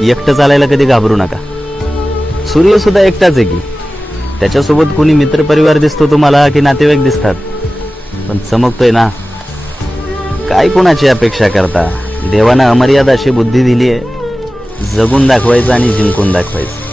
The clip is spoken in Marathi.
एकटं चालायला कधी घाबरू नका. सूर्य सुद्धा एकटाच आहे की. त्याच्यासोबत कोणी मित्रपरिवार दिसतो तुम्हाला की नातेवाईक दिसतात, पण चमकतोय ना. काय कोणाची अपेक्षा करता. देवानं अमर्याद अशी बुद्धी दिली आहे, जगून दाखवायचं आणि जिंकून दाखवायचं.